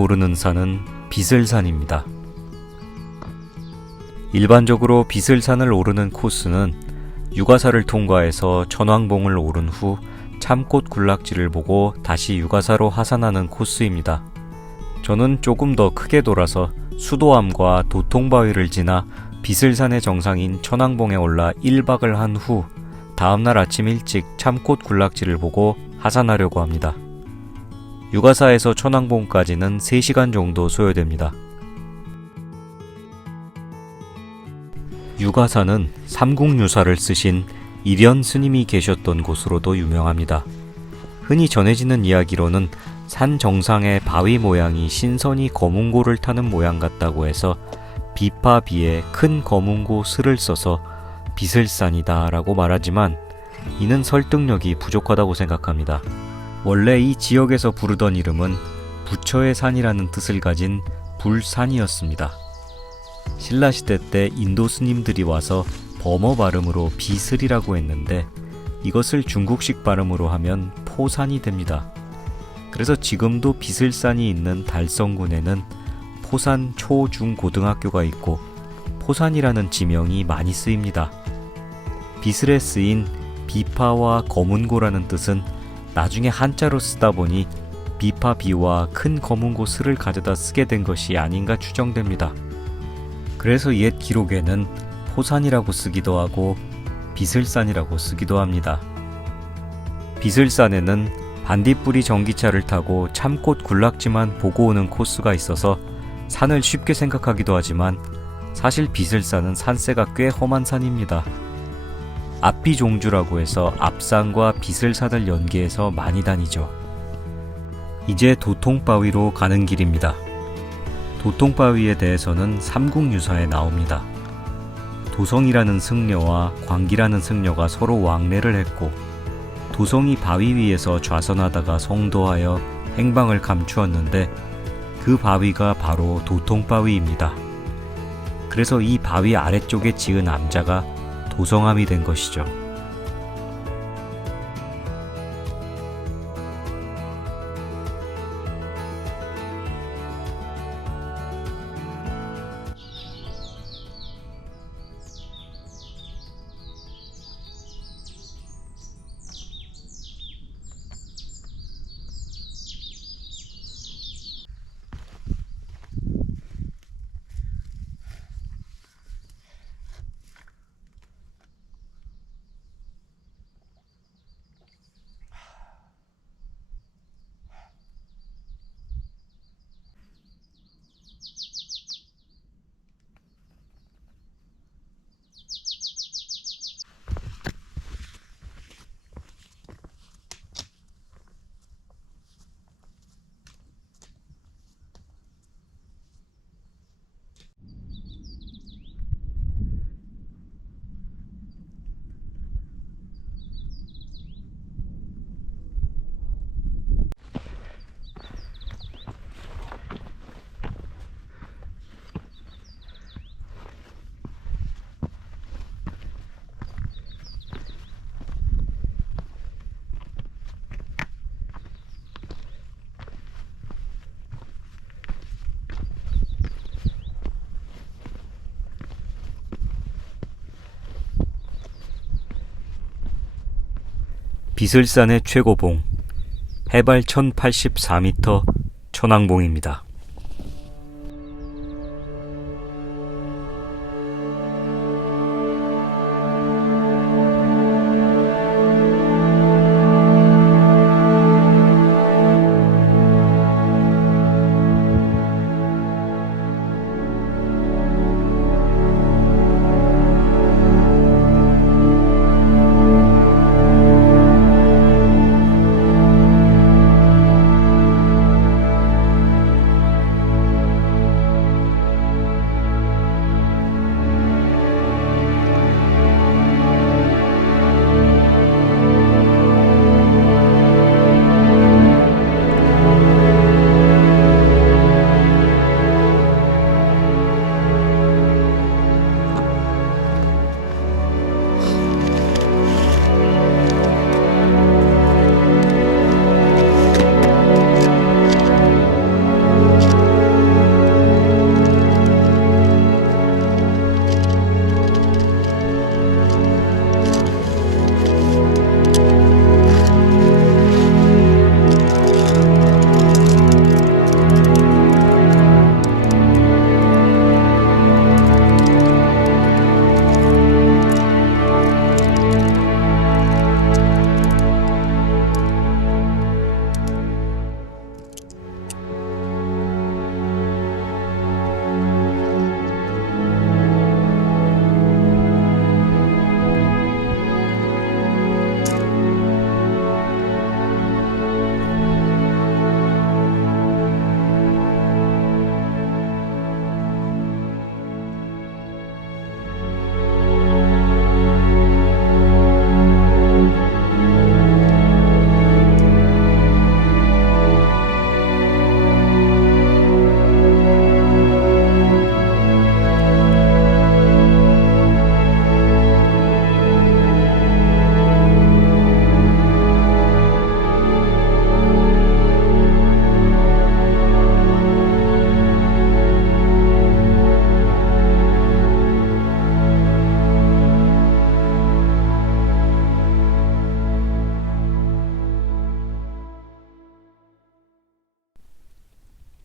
오르는 산은 비슬산입니다. 일반적으로 비슬산을 오르는 코스는 유가사를 통과해서 천왕봉을 오른 후 참꽃 군락지를 보고 다시 유가사로 하산하는 코스입니다. 저는 조금 더 크게 돌아서 수도암과 도통바위를 지나 비슬산의 정상인 천왕봉에 올라 1박을 한 후 다음날 아침 일찍 참꽃 군락지를 보고 하산하려고 합니다. 유가사에서 천왕봉까지는 3시간 정도 소요됩니다. 유가사는 삼국유사를 쓰신 일현 스님이 계셨던 곳으로도 유명합니다. 흔히 전해지는 이야기로는 산 정상의 바위 모양이 신선이 거문고를 타는 모양 같다고 해서 비파비에 큰 거문고 슬을 써서 비슬산이다 라고 말하지만 이는 설득력이 부족하다고 생각합니다. 원래 이 지역에서 부르던 이름은 부처의 산이라는 뜻을 가진 불산이었습니다. 신라시대 때 인도 스님들이 와서 버머 발음으로 비슬이라고 했는데 이것을 중국식 발음으로 하면 포산이 됩니다. 그래서 지금도 비슬산이 있는 달성군에는 포산 초, 중, 고등학교가 있고 포산이라는 지명이 많이 쓰입니다. 비슬에 쓰인 비파와 거문고라는 뜻은 나중에 한자로 쓰다 보니 비파비와 큰 거문고 슬을 가져다 쓰게 된 것이 아닌가 추정됩니다. 그래서 옛 기록에는 포산이라고 쓰기도 하고 비슬산이라고 쓰기도 합니다. 비슬산에는 반딧불이 전기차를 타고 참꽃 군락지만 보고 오는 코스가 있어서 산을 쉽게 생각하기도 하지만 사실 비슬산은 산세가 꽤 험한 산입니다. 앞비종주라고 해서 앞산과 비슬산을 연계해서 많이 다니죠. 이제 도통바위로 가는 길입니다. 도통바위에 대해서는 삼국유사에 나옵니다. 도성이라는 승려와 광기라는 승려가 서로 왕래를 했고 도성이 바위 위에서 좌선하다가 성도하여 행방을 감추었는데 그 바위가 바로 도통바위입니다. 그래서 이 바위 아래쪽에 지은 암자가 도성암이 된 것이죠. 비슬산의 최고봉, 해발 1084m 천왕봉입니다.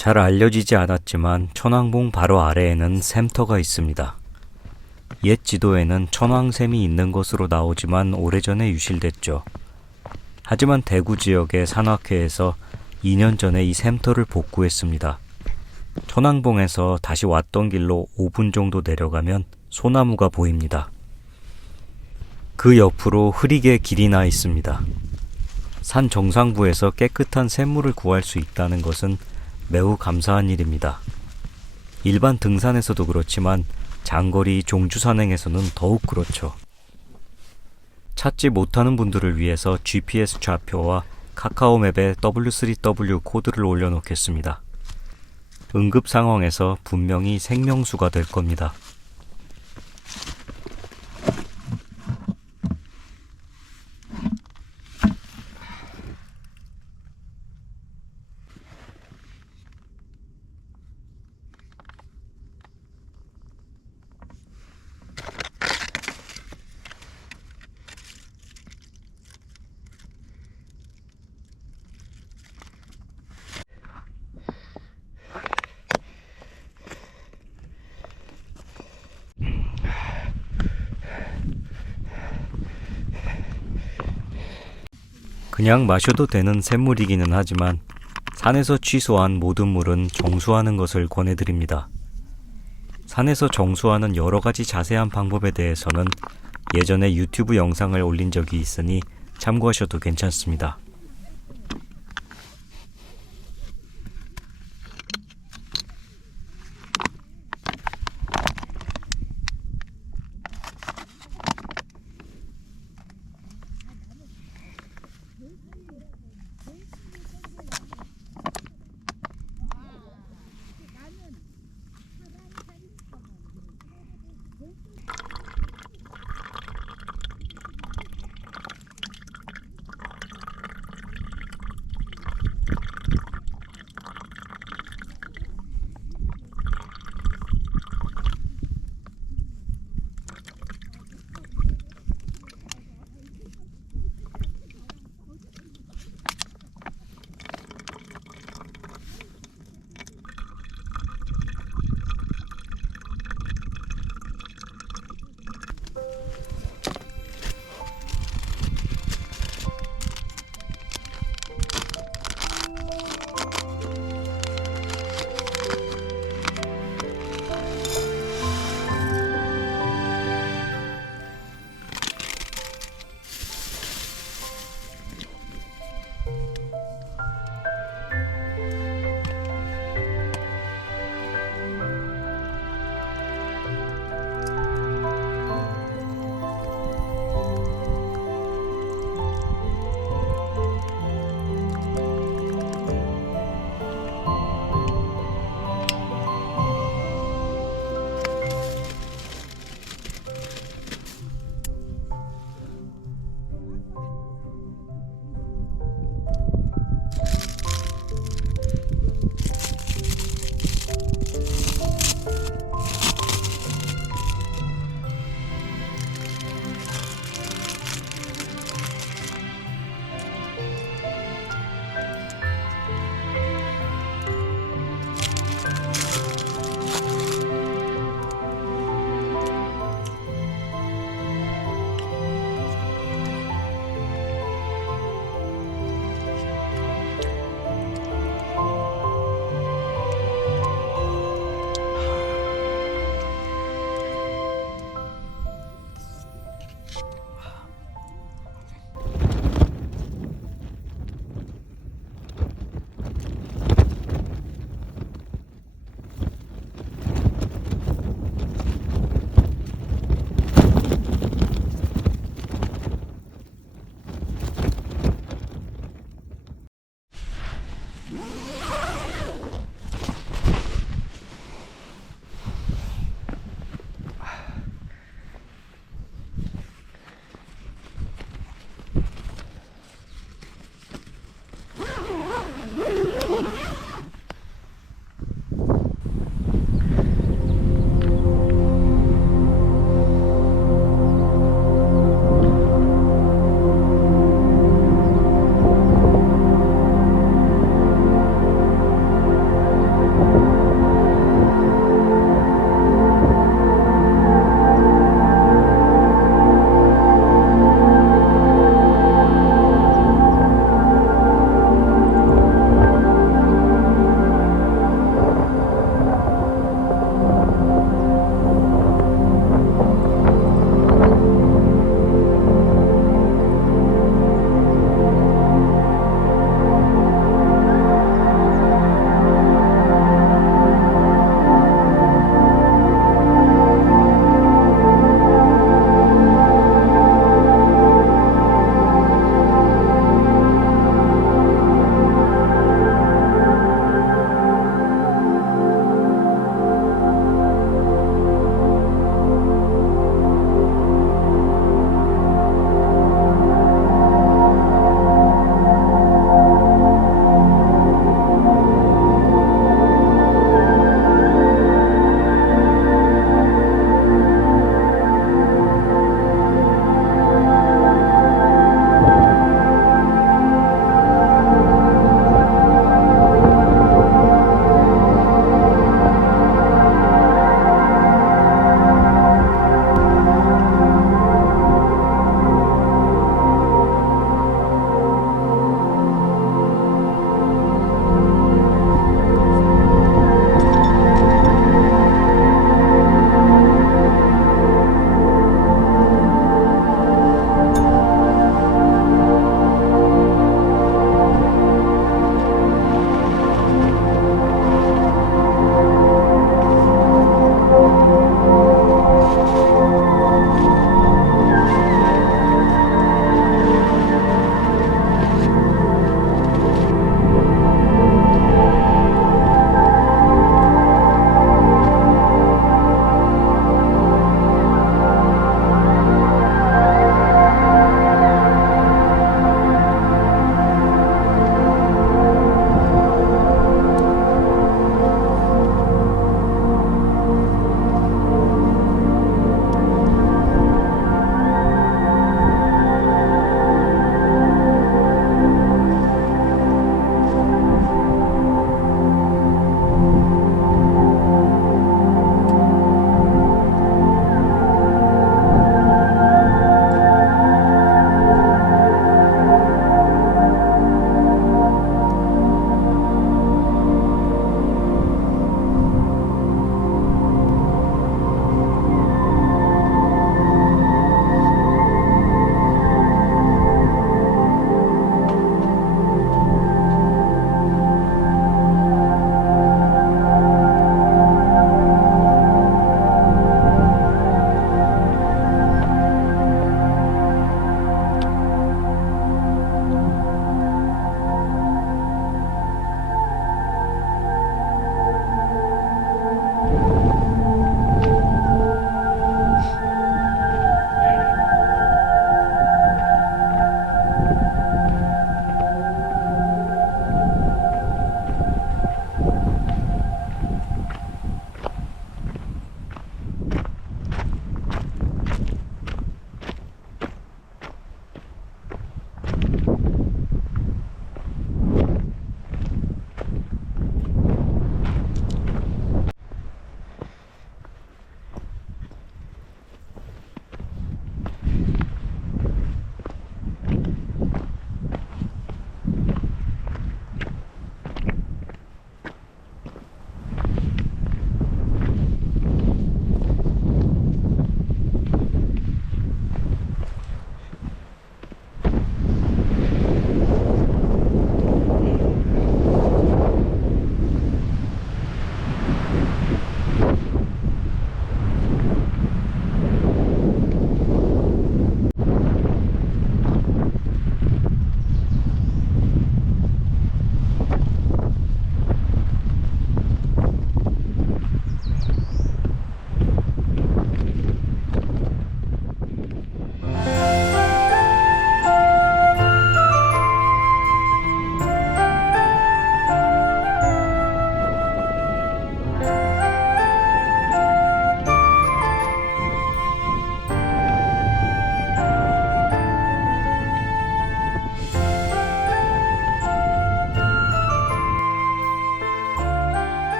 잘 알려지지 않았지만 천왕봉 바로 아래에는 샘터가 있습니다. 옛 지도에는 천왕샘이 있는 것으로 나오지만 오래전에 유실됐죠. 하지만 대구 지역의 산악회에서 2년 전에 이 샘터를 복구했습니다. 천왕봉에서 다시 왔던 길로 5분 정도 내려가면 소나무가 보입니다. 그 옆으로 흐리게 길이 나 있습니다. 산 정상부에서 깨끗한 샘물을 구할 수 있다는 것은 매우 감사한 일입니다. 일반 등산에서도 그렇지만 장거리 종주산행에서는 더욱 그렇죠. 찾지 못하는 분들을 위해서 GPS 좌표와 카카오맵에 W3W 코드를 올려놓겠습니다. 응급 상황에서 분명히 생명수가 될 겁니다. 그냥 마셔도 되는 샘물이기는 하지만 산에서 취소한 모든 물은 정수하는 것을 권해드립니다. 산에서 정수하는 여러 가지 자세한 방법에 대해서는 예전에 유튜브 영상을 올린 적이 있으니 참고하셔도 괜찮습니다.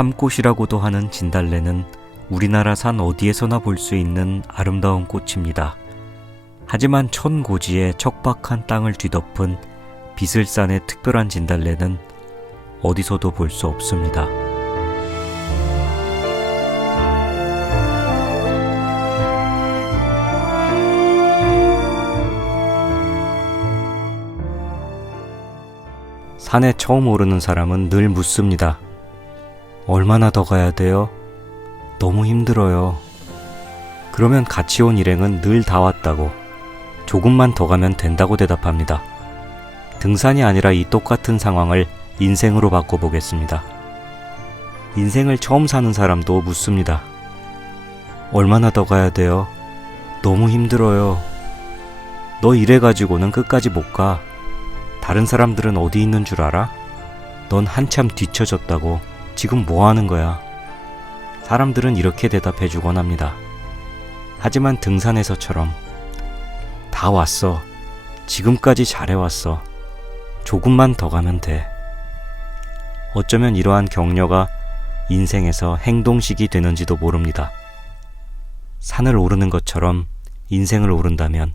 참꽃이라고도 하는 진달래는 우리나라 산 어디에서나 볼 수 있는 아름다운 꽃입니다. 하지만 천고지의 척박한 땅을 뒤덮은 비슬산의 특별한 진달래는 어디서도 볼 수 없습니다. 산에 처음 오르는 사람은 늘 묻습니다. 얼마나 더 가야 돼요? 너무 힘들어요. 그러면 같이 온 일행은 늘 다 왔다고, 조금만 더 가면 된다고 대답합니다. 등산이 아니라 이 똑같은 상황을 인생으로 바꿔보겠습니다. 인생을 처음 사는 사람도 묻습니다. 얼마나 더 가야 돼요? 너무 힘들어요. 너 이래가지고는 끝까지 못 가. 다른 사람들은 어디 있는 줄 알아? 넌 한참 뒤처졌다고. 지금 뭐 하는 거야? 사람들은 이렇게 대답해 주곤 합니다. 하지만 등산에서처럼 다 왔어. 지금까지 잘해왔어. 조금만 더 가면 돼. 어쩌면 이러한 격려가 인생에서 행동식이 되는지도 모릅니다. 산을 오르는 것처럼 인생을 오른다면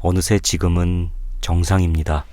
어느새 지금은 정상입니다.